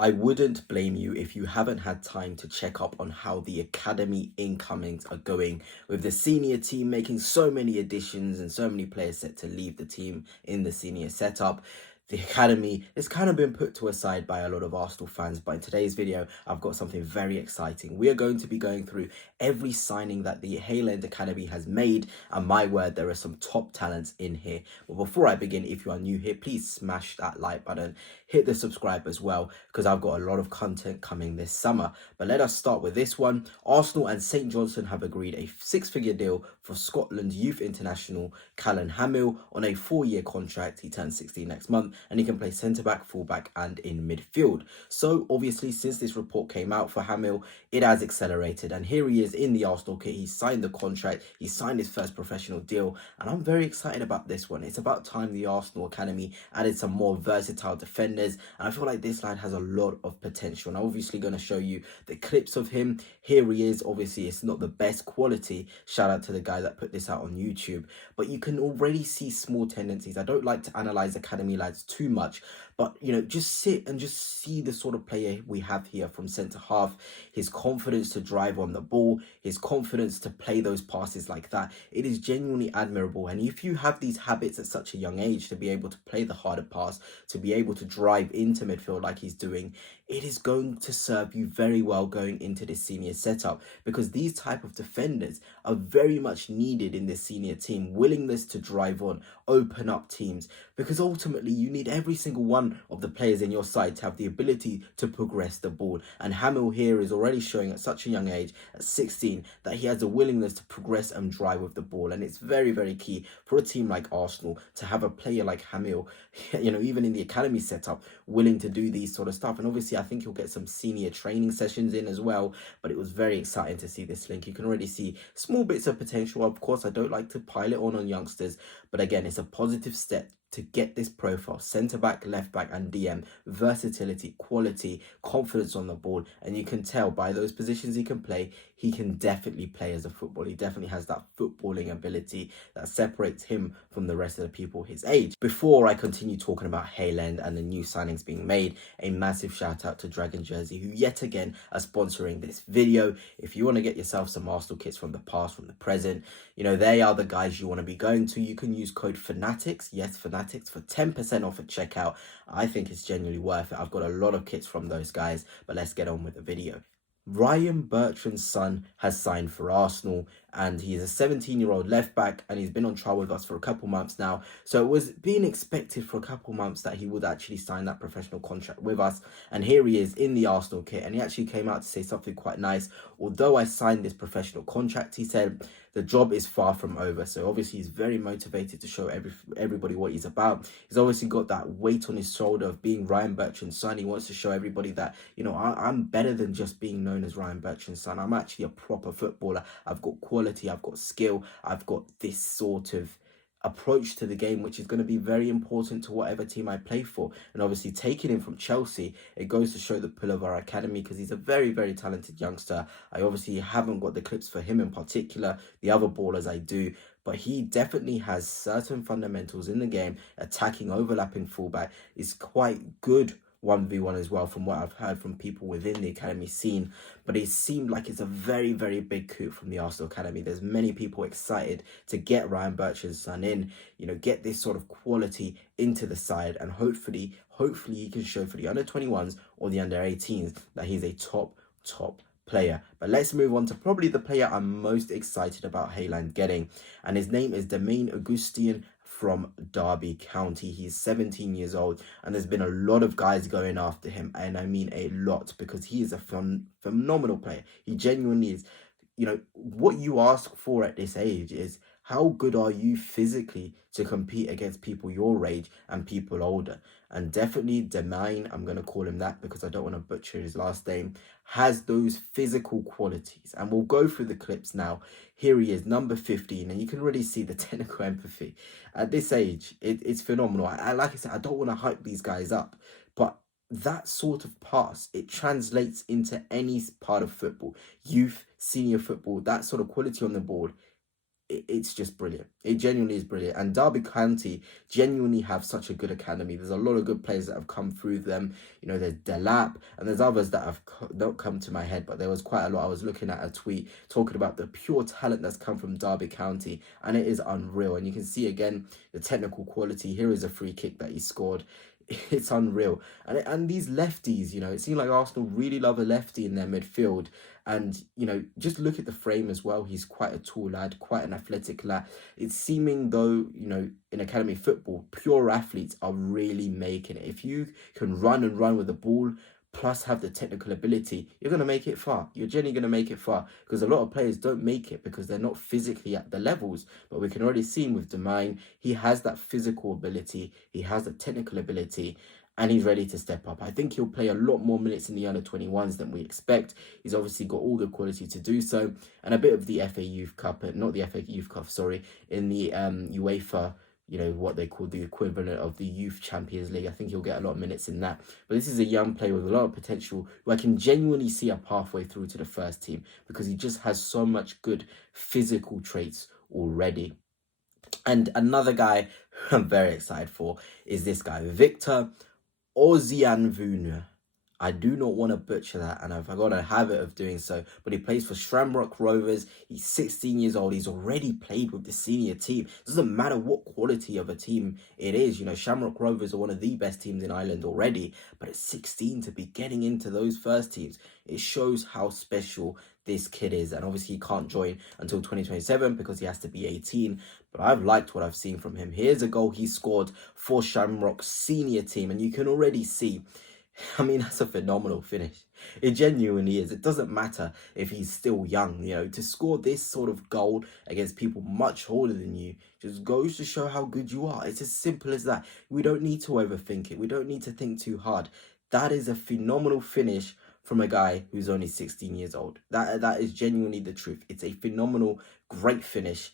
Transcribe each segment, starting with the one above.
I wouldn't blame you if you haven't had time to check up on how the academy incomings are going, with the senior team making so many additions and so many players set to leave the team in the senior setup. The academy has kind of been put to a side by a lot of Arsenal fans, but in today's video, I've got something very exciting. We are going to be going through every signing that the Hale End Academy has made, and my word, there are some top talents in here. But before I begin, if you are new here, please smash that like button, hit the subscribe as well, because I've got a lot of content coming this summer. But let us start with this one. Arsenal and St Johnstone have agreed a six-figure deal for Scotland's youth international Hamil on a 4-year contract. He turns 16 next month, and he can play centre-back, full-back and in midfield. So obviously, since this report came out for Hamil, it has accelerated, and here he is in the Arsenal kit. He signed the contract, he signed his first professional deal, and I'm very excited about this one. It's about time the Arsenal Academy added some more versatile defenders, and I feel like this lad has a lot of potential. And I'm obviously going to show you the clips of him. Here he is. Obviously, it's not the best quality. Shout out to the guy that put this out on YouTube, but you can already see small tendencies. I don't like to analyze academy lads too much, but just sit and just see the sort of player we have here from centre half. His confidence to drive on the ball, his confidence to play those passes like that, it is genuinely admirable. And if you have these habits at such a young age, to be able to play the harder pass, to be able to drive into midfield like he's doing, it is going to serve you very well going into this senior setup, because these type of defenders are very much needed in this senior team. Willingness to drive on, open up teams, because ultimately you need every single one of the players in your side to have the ability to progress the ball. And Hamil here is already showing at such a young age, at 16, that he has a willingness to progress and drive with the ball. And it's very, very key for a team like Arsenal to have a player like Hamil, even in the academy setup, willing to do these sort of stuff. And obviously, I think he'll get some senior training sessions in as well. But it was very exciting to see this link. You can already see small bits of potential. Of course, I don't like to pile it on youngsters, but again, it's a positive step to get this profile: centre back, left back and DM, versatility, quality, confidence on the ball. And you can tell by those positions he can play, he can definitely play as a footballer. He definitely has that footballing ability that separates him from the rest of the people his age. Before I continue talking about Hale End and the new signings being made, a massive shout out to Dragon Jersey, who yet again are sponsoring this video. If you want to get yourself some Arsenal kits from the past, from the present, they are the guys you want to be going to. You can use code Fanatics, yes, Fanatics, for 10% off at checkout. I think it's genuinely worth it. I've got a lot of kits from those guys, but let's get on with the video. Ryan Bertrand's son has signed for Arsenal, and he's a 17-year-old left back, and he's been on trial with us for a couple months now. So it was being expected for a couple months that he would actually sign that professional contract with us. And here he is in the Arsenal kit, and he actually came out to say something quite nice. Although I signed this professional contract, he said, the job is far from over. So obviously he's very motivated to show everybody what he's about. He's obviously got that weight on his shoulder of being Ryan Bertrand's son. He wants to show everybody that, I'm better than just being known as Ryan Bertrand's son. I'm actually a proper footballer. I've got quality, I've got skill, I've got this sort of approach to the game, which is going to be very important to whatever team I play for. And obviously taking him from Chelsea, it goes to show the pull of our academy, because he's a very, very talented youngster. I obviously haven't got the clips for him in particular, the other ballers I do, but he definitely has certain fundamentals in the game. Attacking, overlapping fullback is quite good 1v1 as well, from what I've heard from people within the academy scene. But it seemed like it's a very, very big coup from the Arsenal Academy. There's many people excited to get Ryan Bertrand's son in, get this sort of quality into the side, and hopefully he can show for the under-21s or the under-18s that he's a top player. But let's move on to probably the player I'm most excited about Hale End getting, and his name is Demine from Derby County. He's 17 years old, and there's been a lot of guys going after him, and I mean a lot, because he is a phenomenal player. He genuinely is. What you ask for at this age is, how good are you physically to compete against people your age and people older? And definitely Demine, I'm going to call him that because I don't want to butcher his last name, has those physical qualities. And we'll go through the clips now. Here he is, number 15, and you can really see the technical empathy. At this age, it's phenomenal. Like I said, I don't want to hype these guys up, but that sort of pass, it translates into any part of football, youth, senior football. That sort of quality on the board, it's just brilliant. It genuinely is brilliant. And Derby County genuinely have such a good academy. There's a lot of good players that have come through them. You know, there's Delap, and there's others that don't come to my head, but there was quite a lot. I was looking at a tweet talking about the pure talent that's come from Derby County, and it is unreal. And you can see again the technical quality. Here is a free kick that he scored. It's unreal. And these lefties, you know, it seemed like Arsenal really love a lefty in their midfield. And, you know, just look at the frame as well. He's quite a tall lad, quite an athletic lad. It's seeming though, you know, in academy football, pure athletes are really making it. If you can run and run with the ball, plus have the technical ability, you're going to make it far. You're genuinely going to make it far, because a lot of players don't make it because they're not physically at the levels. But we can already see him with Demine. He has that physical ability. He has the technical ability, and he's ready to step up. I think he'll play a lot more minutes in the under-21s than we expect. He's obviously got all the quality to do so, and a bit of the FA Youth Cup, not the FA Youth Cup, sorry, in the UEFA, you know, what they call the equivalent of the Youth Champions League. I think he'll get a lot of minutes in that. But this is a young player with a lot of potential who I can genuinely see a pathway through to the first team, because he just has so much good physical traits already. And another guy who I'm very excited for is this guy, Victor Ozianvunu. I do not want to butcher that, and I've got a habit of doing so, but he plays for Shamrock Rovers. He's 16 years old. He's already played with the senior team. It doesn't matter what quality of a team it is. You know, Shamrock Rovers are one of the best teams in Ireland already, but at 16 to be getting into those first teams, it shows how special this kid is. And obviously he can't join until 2027 because he has to be 18, but I've liked what I've seen from him. Here's a goal he scored for Shamrock's senior team, and you can already see, I mean, that's a phenomenal finish. It genuinely is. It doesn't matter if he's still young, you know, to score this sort of goal against people much older than you just goes to show how good you are. It's as simple as that. We don't need to overthink it. We don't need to think too hard. That is a phenomenal finish from a guy who's only 16 years old. That is genuinely the truth. It's a phenomenal, great finish.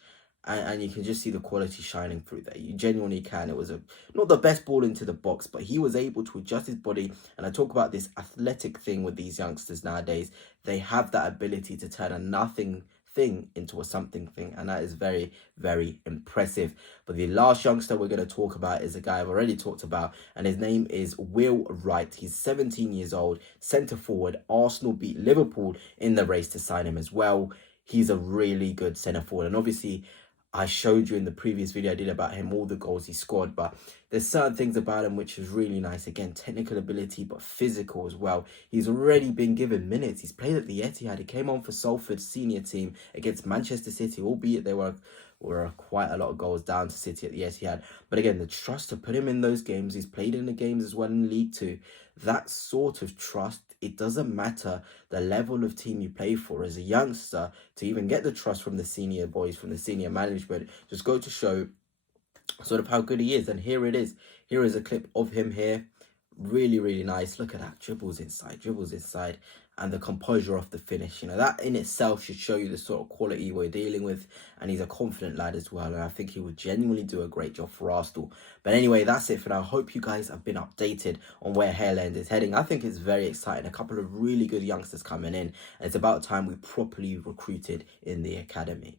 And you can just see the quality shining through there. You genuinely can. It was not the best ball into the box, but he was able to adjust his body. And I talk about this athletic thing with these youngsters nowadays. They have that ability to turn a nothing thing into a something thing, and that is very, very impressive. But the last youngster we're going to talk about is a guy I've already talked about, and his name is Will Wright. He's 17 years old, centre forward. Arsenal beat Liverpool in the race to sign him as well. He's a really good centre forward, and obviously I showed you in the previous video I did about him all the goals he scored, but there's certain things about him which is really nice. Again, technical ability, but physical as well. He's already been given minutes. He's played at the Etihad. He came on for Salford's senior team against Manchester City, albeit they were quite a lot of goals down to City at the Etihad. But again, the trust to put him in those games. He's played in the games as well in League Two. That sort of trust, it doesn't matter the level of team you play for as a youngster, to even get the trust from the senior boys, from the senior management, just go to show sort of how good he is. And here it is. Here is a clip of him here. Really, really nice. Look at that. Dribbles inside. And the composure of the finish. You know, that in itself should show you the sort of quality we're dealing with. And he's a confident lad as well. And I think he would genuinely do a great job for Arsenal. But anyway, that's it for now. Hope you guys have been updated on where Hale End is heading. I think it's very exciting. A couple of really good youngsters coming in. And it's about time we properly recruited in the academy.